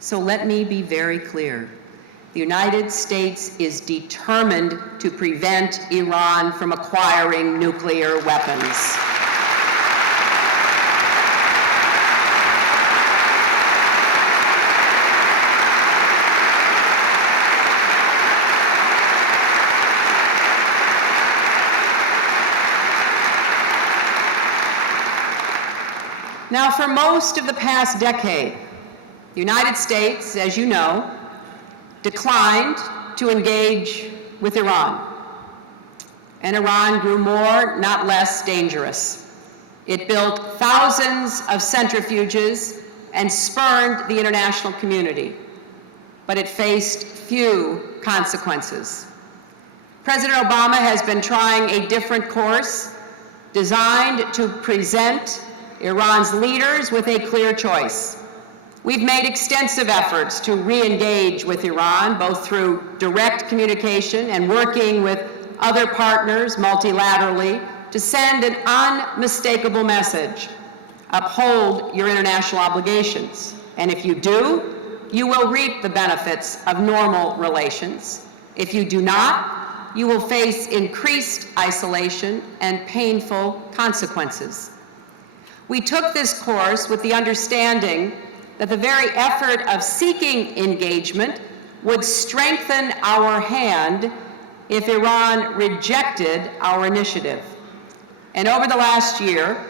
So let me be very clear. The United States is determined to prevent Iran from acquiring nuclear weapons. Now, for most of the past decade, the United States, as you know, declined to engage with Iran. And Iran grew more, not less, dangerous. It built thousands of centrifuges and spurned the international community, but it faced few consequences. President Obama has been trying a different course designed to present Iran's leaders with a clear choice. We've made extensive efforts to re-engage with Iran, both through direct communication and working with other partners multilaterally to send an unmistakable message. Uphold your international obligations. And if you do, you will reap the benefits of normal relations. If you do not, you will face increased isolation and painful consequences. We took this course with the understanding that the very effort of seeking engagement would strengthen our hand if Iran rejected our initiative. And over the last year,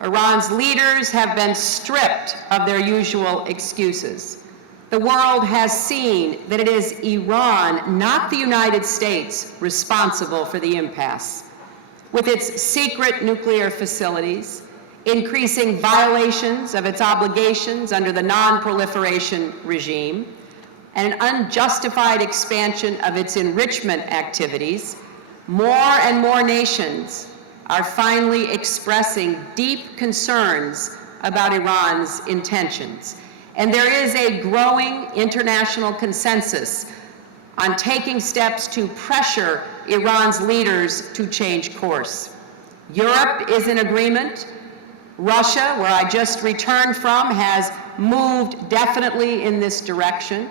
Iran's leaders have been stripped of their usual excuses. The world has seen that it is Iran, not the United States, responsible for the impasse. With its secret nuclear facilities, increasing violations of its obligations under the non-proliferation regime, and an unjustified expansion of its enrichment activities, more and more nations are finally expressing deep concerns about Iran's intentions. And there is a growing international consensus on taking steps to pressure Iran's leaders to change course. Europe is in agreement. Russia, where I just returned from, has moved definitely in this direction.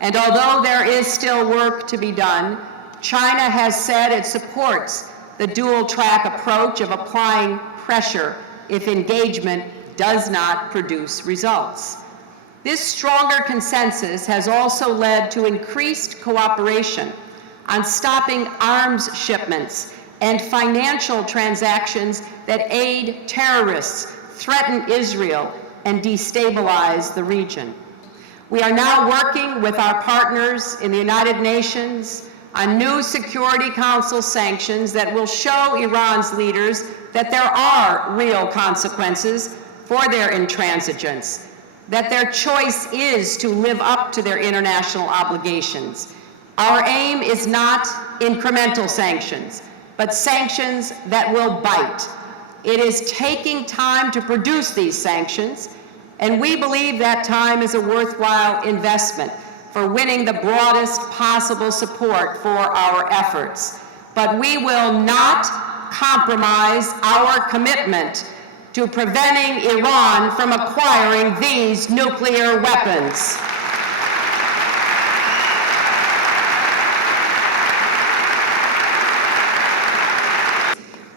And although there is still work to be done, China has said it supports the dual-track approach of applying pressure if engagement does not produce results. This stronger consensus has also led to increased cooperation on stopping arms shipments and financial transactions that aid terrorists, threaten Israel, and destabilize the region. We are now working with our partners in the United Nations on new Security Council sanctions that will show Iran's leaders that there are real consequences for their intransigence, that their choice is to live up to their international obligations. Our aim is not incremental sanctions, but sanctions that will bite. It is taking time to produce these sanctions, and we believe that time is a worthwhile investment for winning the broadest possible support for our efforts. But we will not compromise our commitment to preventing Iran from acquiring these nuclear weapons.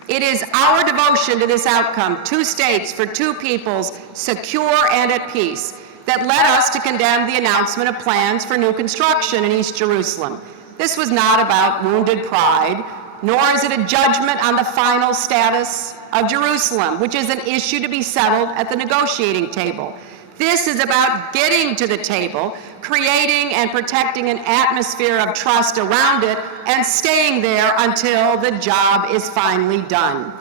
It is our devotion to this outcome, two states for two peoples, secure and at peace, that led us to condemn the announcement of plans for new construction in East Jerusalem. This was not about wounded pride, nor is it a judgment on the final status of Jerusalem, which is an issue to be settled at the negotiating table. This is about getting to the table, creating and protecting an atmosphere of trust around it, and staying there until the job is finally done.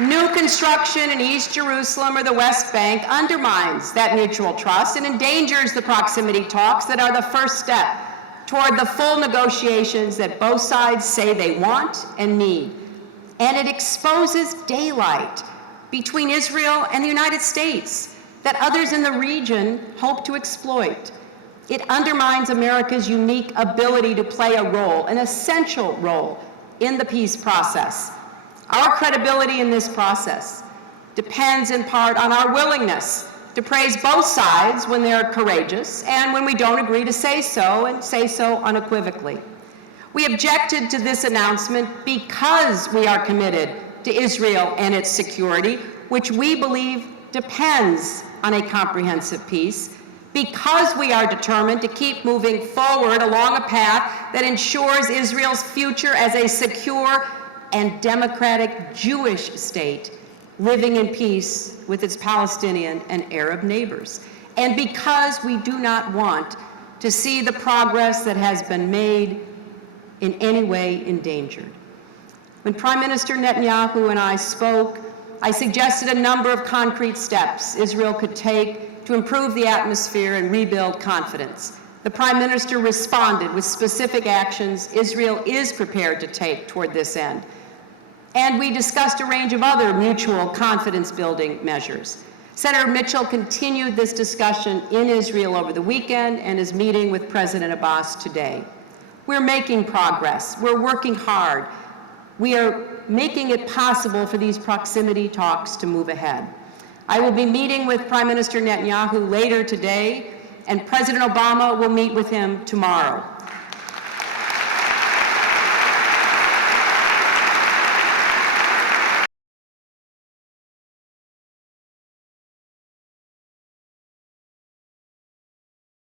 New construction in East Jerusalem or the West Bank undermines that mutual trust and endangers the proximity talks that are the first step toward the full negotiations that both sides say they want and need. And it exposes daylight between Israel and the United States that others in the region hope to exploit. It undermines America's unique ability to play a role, an essential role, in the peace process. Our credibility in this process depends in part on our willingness to praise both sides when they're courageous and when we don't agree to say so, and say so unequivocally. We objected to this announcement because we are committed to Israel and its security, which we believe depends on a comprehensive peace, because we are determined to keep moving forward along a path that ensures Israel's future as a secure and democratic Jewish state, living in peace with its Palestinian and Arab neighbors. And because we do not want to see the progress that has been made in any way endangered. When Prime Minister Netanyahu and I spoke, I suggested a number of concrete steps Israel could take to improve the atmosphere and rebuild confidence. The Prime Minister responded with specific actions Israel is prepared to take toward this end. And we discussed a range of other mutual confidence-building measures. Senator Mitchell continued this discussion in Israel over the weekend and is meeting with President Abbas today. We're making progress. We're working hard. We are making it possible for these proximity talks to move ahead. I will be meeting with Prime Minister Netanyahu later today, and President Obama will meet with him tomorrow.